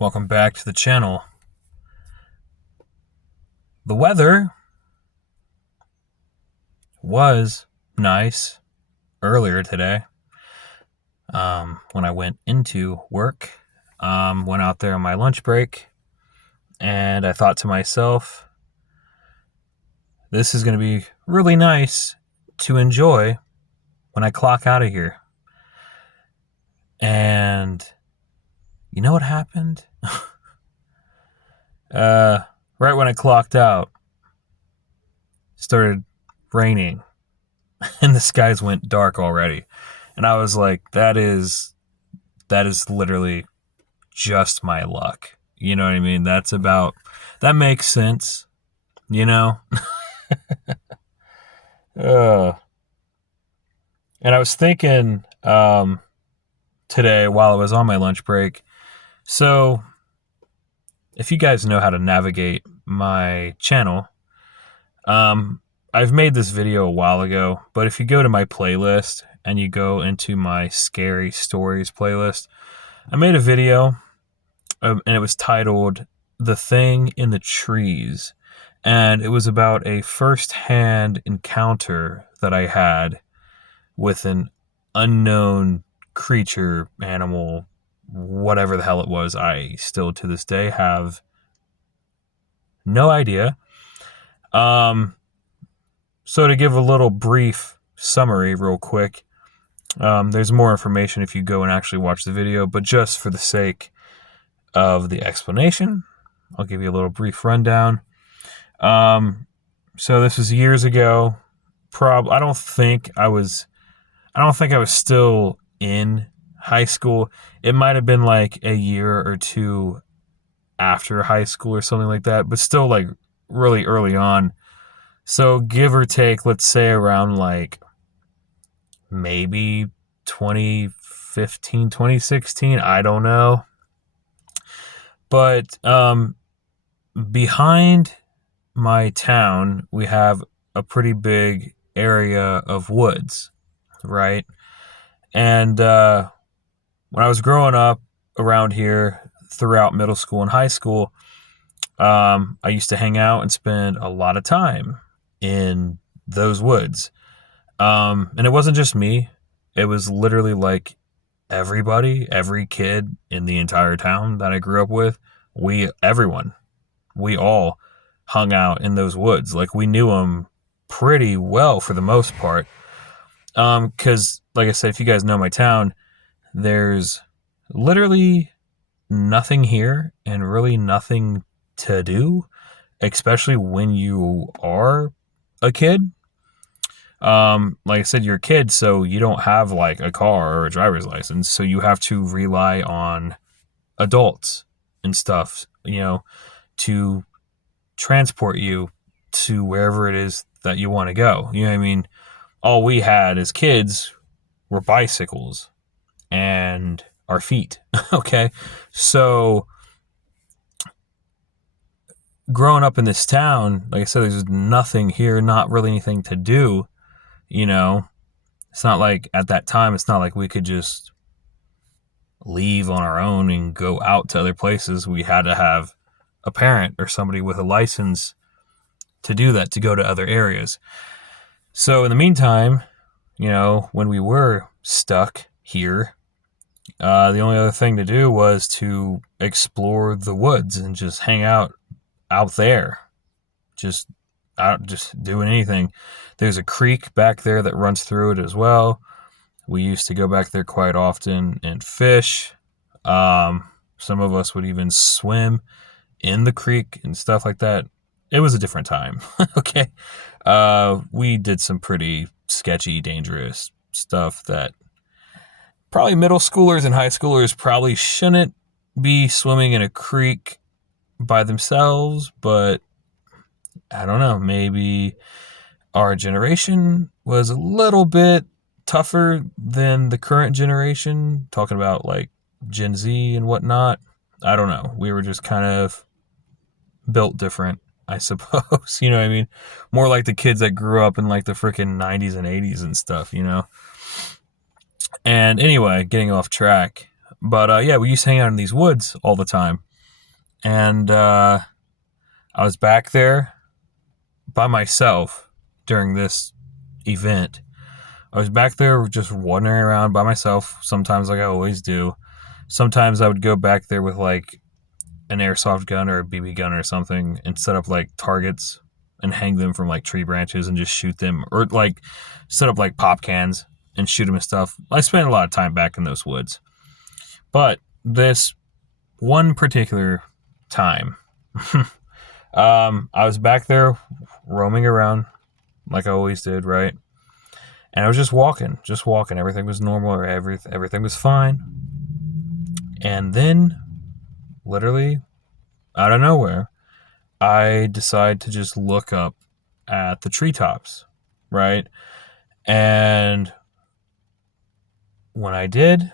Welcome back to the channel. The weather was nice earlier today. When I went into work, went out there on my lunch break, and I thought to myself, this is going to be really nice to enjoy when I clock out of here. And you know what happened? Right when I clocked out, started raining and the skies went dark already. And I was like, that is literally just my luck. You know what I mean? That makes sense, you know? uh, and I was thinking today while I was on my lunch break, so if you guys know how to navigate my channel, I've made this video a while ago, but if you go to my playlist and you go into my scary stories playlist, I made a video and it was titled The Thing in the Trees. And it was about a first-hand encounter that I had with an unknown creature, animal, whatever the hell it was. I still to this day have no idea. So to give a little brief summary real quick, there's more information if you go and actually watch the video, but just for the sake of the explanation, I'll give you a little brief rundown. So this was years ago. I don't think I was still in high school. It might have been like a year or two after high school or something like that, but still like really early on. So give or take, let's say around like maybe 2015, 2016, I don't know. But behind my town, we have a pretty big area of woods, right? And when I was growing up around here throughout middle school and high school, I used to hang out and spend a lot of time in those woods. And it wasn't just me. It was literally like every kid in the entire town that I grew up with, we all hung out in those woods. Like we knew them pretty well for the most part. 'Cause like I said, if you guys know my town, there's literally nothing here and really nothing to do, especially when you are a kid. Like I said, you're a kid, so you don't have like a car or a driver's license, so you have to rely on adults and stuff, to transport you to wherever it is that you want to go. You know what I mean? All we had as kids were bicycles and our feet. Okay. So growing up in this town, like I said, there's nothing here, not really anything to do. It's not like at that time, it's not like we could just leave on our own and go out to other places. We had to have a parent or somebody with a license to do that, to go to other areas. So in the meantime, when we were stuck here, the only other thing to do was to explore the woods and just hang out there, just doing anything. There's a creek back there that runs through it as well. We used to go back there quite often and fish. Some of us would even swim in the creek and stuff like that. It was a different time. Okay. We did some pretty sketchy, dangerous stuff that probably middle schoolers and high schoolers probably shouldn't be swimming in a creek by themselves, but I don't know, maybe our generation was a little bit tougher than the current generation, talking about like Gen Z and whatnot. I don't know. We were just kind of built different, I suppose. You know what I mean? More like the kids that grew up in like the freaking 90s and 80s and stuff, And anyway, getting off track. But yeah, we used to hang out in these woods all the time. And I was back there by myself during this event. I was back there just wandering around by myself, sometimes like I always do. Sometimes I would go back there with like an airsoft gun or a BB gun or something and set up like targets and hang them from like tree branches and just shoot them, or like set up like pop cans and shoot them and stuff. I spent a lot of time back in those woods. But this one particular time, I was back there roaming around like I always did, right? And I was just walking. Everything was normal, or everything was fine. And then, literally, out of nowhere, I decide to just look up at the treetops, right? And when I did,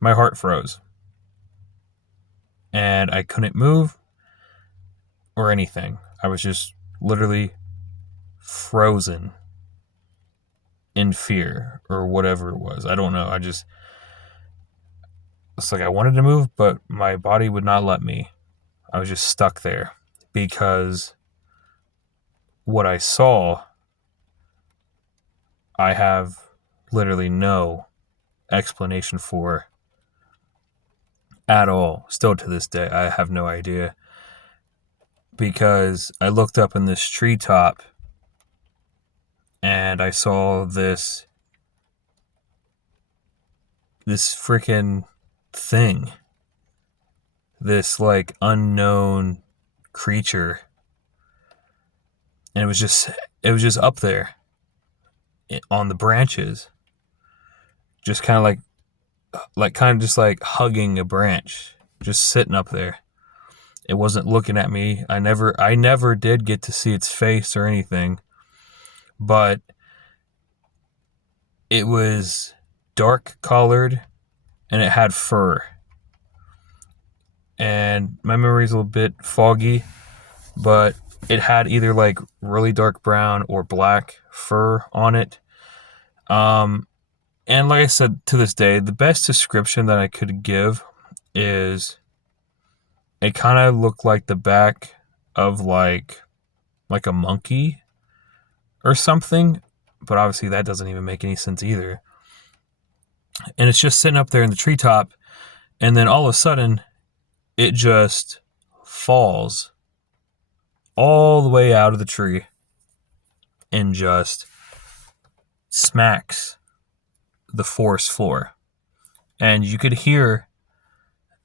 my heart froze. And I couldn't move or anything. I was just literally frozen in fear or whatever it was. I don't know. It's like I wanted to move, but my body would not let me. I was just stuck there because what I saw, I have literally no explanation for at all. Still to this day, I have no idea. Because I looked up in this treetop and I saw this freaking thing. This like unknown creature. And it was just up there on the branches. Just kind of just like hugging a branch, just sitting up there. It wasn't looking at me. I never did get to see its face or anything, but it was dark colored and it had fur. And my memory's a little bit foggy, but it had either like really dark brown or black fur on it. And like I said, to this day, the best description that I could give is it kind of looked like the back of like a monkey or something, but obviously that doesn't even make any sense either. And it's just sitting up there in the treetop, and then all of a sudden, it just falls all the way out of the tree and just smacks the forest floor. And you could hear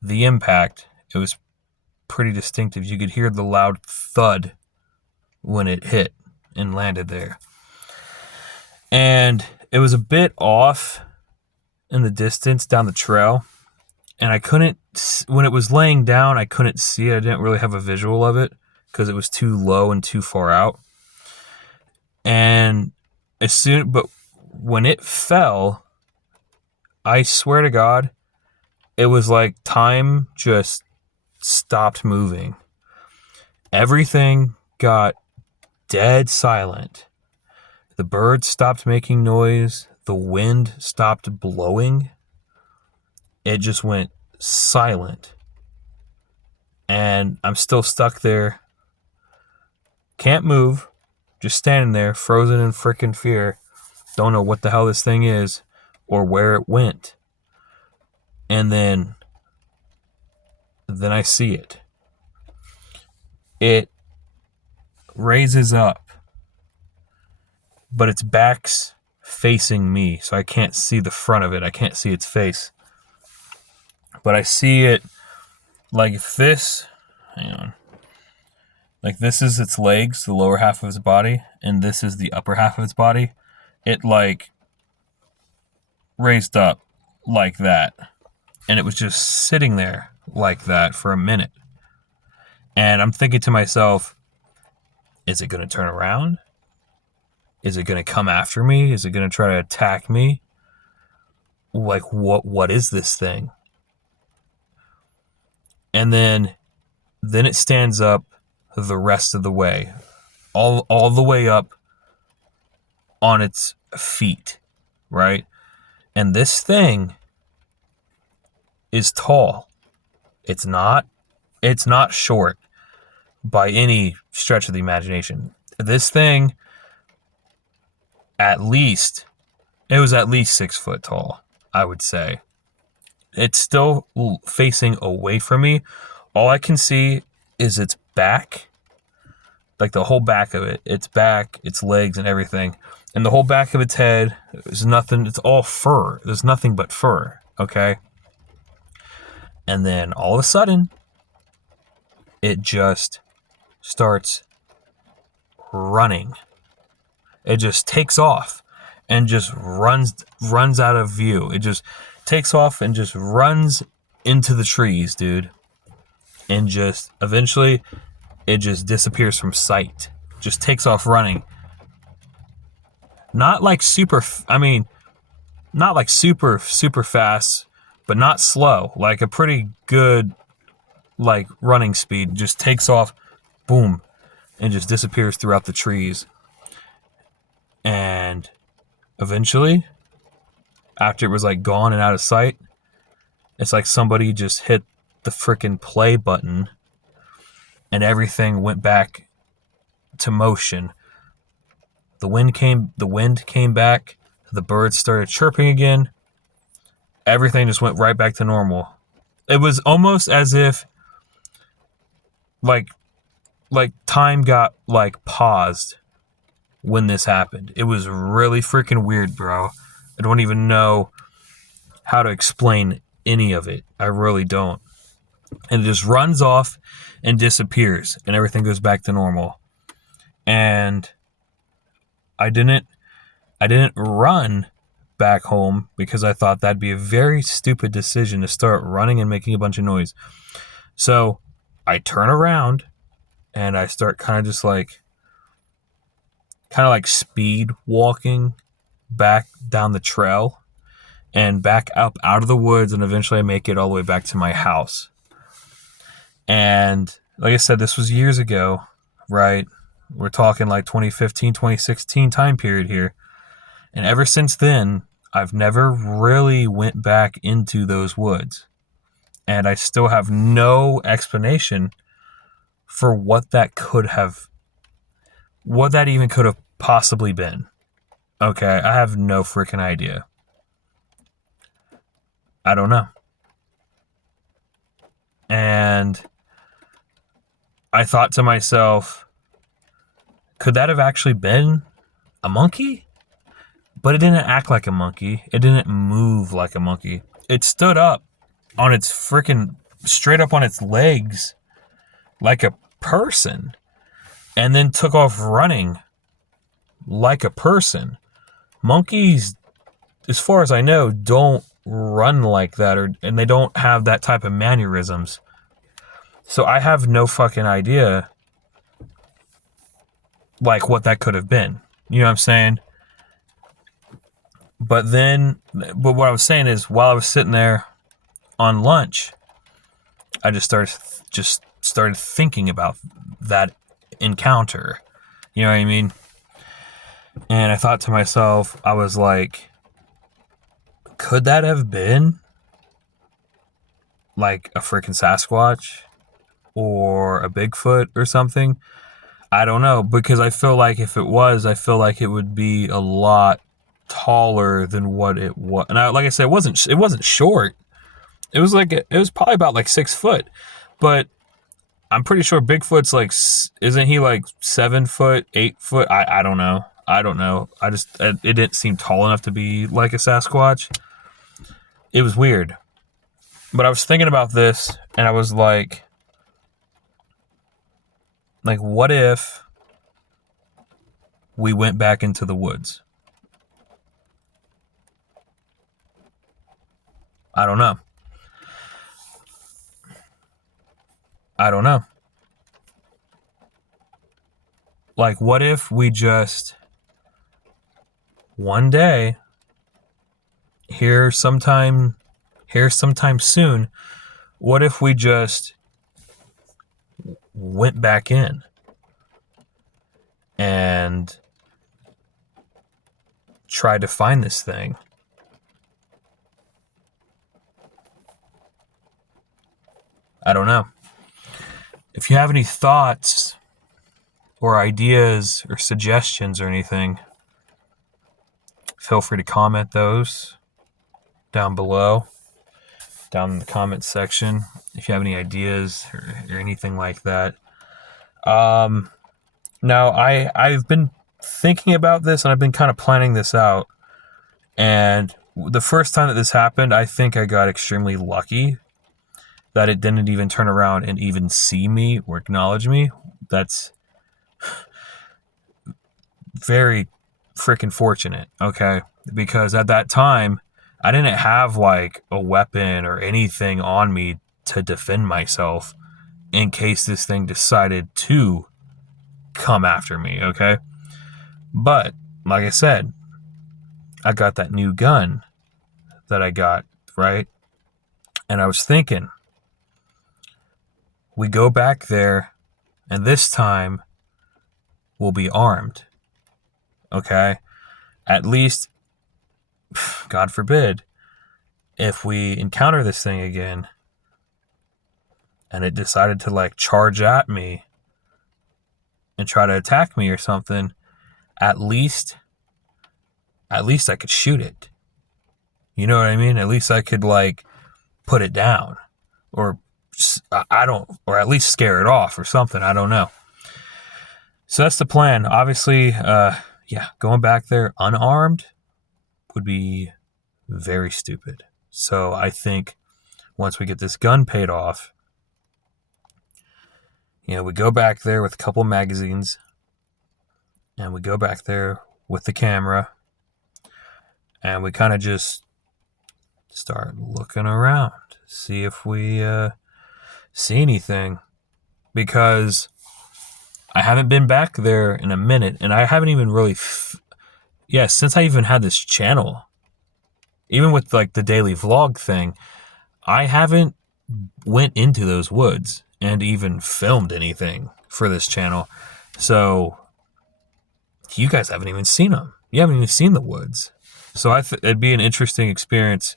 the impact. It was pretty distinctive. You could hear the loud thud when it hit and landed there. And it was a bit off in the distance down the trail. And I couldn't, when it was laying down, I couldn't see it. I didn't really have a visual of it because it was too low and too far out. And but when it fell, I swear to God, it was like time just stopped moving. Everything got dead silent. The birds stopped making noise. The wind stopped blowing. It just went silent. And I'm still stuck there. Can't move. Just standing there, frozen in frickin' fear. Don't know what the hell this thing is or where it went. And then I see it. It raises up, but its back's facing me, so I can't see the front of it. I can't see its face. But I see it like this. Hang on. Like this is its legs, the lower half of its body, and this is the upper half of its body. It like raised up like that. And it was just sitting there like that for a minute. And I'm thinking to myself, is it going to turn around? Is it going to come after me? Is it going to try to attack me? Like, what is this thing? And then it stands up the rest of the way. All the way up on its feet, right? And this thing is tall. It's not short by any stretch of the imagination. This thing, it was at least 6 foot tall, I would say. It's still facing away from me. All I can see is its back, like the whole back of it. Its back, its legs, and everything. And the whole back of its head is nothing. It's all fur. There's nothing but fur, okay? And then all of a sudden, it just starts running. It just takes off and just runs out of view. It just takes off and just runs into the trees, dude. And just eventually it just disappears from sight. Just takes off running. Not like super fast, but not slow. Like a pretty good like running speed. Just takes off, boom, and just disappears throughout the trees. And eventually, after it was like gone and out of sight, it's like somebody just hit the frickin' play button and everything went back to motion. The wind came back, the birds started chirping again. Everything just went right back to normal. It was almost as if like time got like paused when this happened. It was really freaking weird, bro. I don't even know how to explain any of it. I really don't. And it just runs off and disappears and everything goes back to normal. And I didn't run back home because I thought that'd be a very stupid decision to start running and making a bunch of noise. So I turn around and I start kind of like speed walking back down the trail and back up out of the woods, and eventually I make it all the way back to my house. And like I said, this was years ago, right? We're talking like 2015, 2016 time period here. And ever since then, I've never really went back into those woods. And I still have no explanation for what that even could have possibly been. Okay, I have no freaking idea. I don't know. And I thought to myself, could that have actually been a monkey? But it didn't act like a monkey. It didn't move like a monkey. It stood up on its freaking, straight up on its legs like a person, and then took off running like a person. Monkeys, as far as I know, don't run like that, and they don't have that type of mannerisms. So I have no fucking idea like what that could have been. You know what I'm saying? But what I was saying is, while I was sitting there on lunch, I just started thinking about that encounter. You know what I mean? And I thought to myself, I was like, could that have been like a freaking Sasquatch or a Bigfoot or something? I don't know, because I feel like if it was, I feel like it would be a lot taller than what it was. And like I said, it wasn't short. It was probably about like 6 foot. But I'm pretty sure Bigfoot's like, isn't he like 7 foot, 8 foot? I don't know. It didn't seem tall enough to be like a Sasquatch. It was weird. But I was thinking about this and I was like, what if we went back into the woods? I don't know. Like, what if we just one day, here sometime soon, what if we just went back in and tried to find this thing? I don't know. If you have any thoughts or ideas or suggestions or anything, feel free to comment those down below, down in the comments section, if you have any ideas or anything like that. Now, I've been thinking about this, and I've been kind of planning this out. And the first time that this happened, I think I got extremely lucky that it didn't even turn around and even see me or acknowledge me. That's very freaking fortunate, okay? Because at that time, I didn't have like a weapon or anything on me to defend myself in case this thing decided to come after me, okay? But like I said, I got that new gun that I got, right? And I was thinking, we go back there, and this time we'll be armed, okay? At least, God forbid, if we encounter this thing again and it decided to like charge at me and try to attack me or something, at least I could shoot it. You know what I mean? At least I could like put it down, or or at least scare it off or something. I don't know. So that's the plan. Obviously, going back there unarmed would be very stupid. So I think once we get this gun paid off, we go back there with a couple magazines, and we go back there with the camera, and we kind of just start looking around, see if we see anything, because I haven't been back there in a minute, and I haven't even really since I even had this channel, even with like the daily vlog thing, I haven't went into those woods and even filmed anything for this channel. So you guys haven't even seen them. You haven't even seen the woods. So it'd be an interesting experience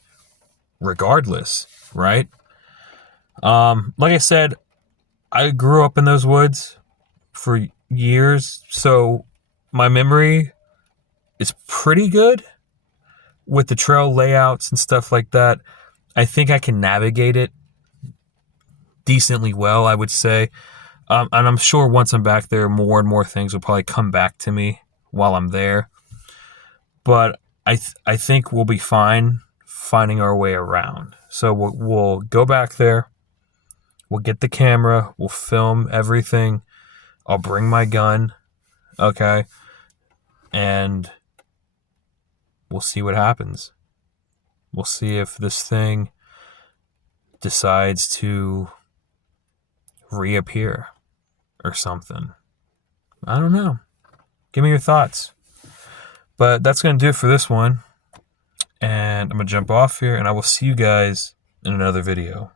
regardless, right? Like I said, I grew up in those woods for years, so my memory is pretty good with the trail layouts and stuff like that. I think I can navigate it decently well, I would say. And I'm sure once I'm back there, more and more things will probably come back to me while I'm there. But I think we'll be fine finding our way around. So we'll go back there. We'll get the camera. We'll film everything. I'll bring my gun. Okay. And we'll see what happens. We'll see if this thing decides to reappear or something. I don't know. Give me your thoughts. But that's going to do it for this one. And I'm going to jump off here, and I will see you guys in another video.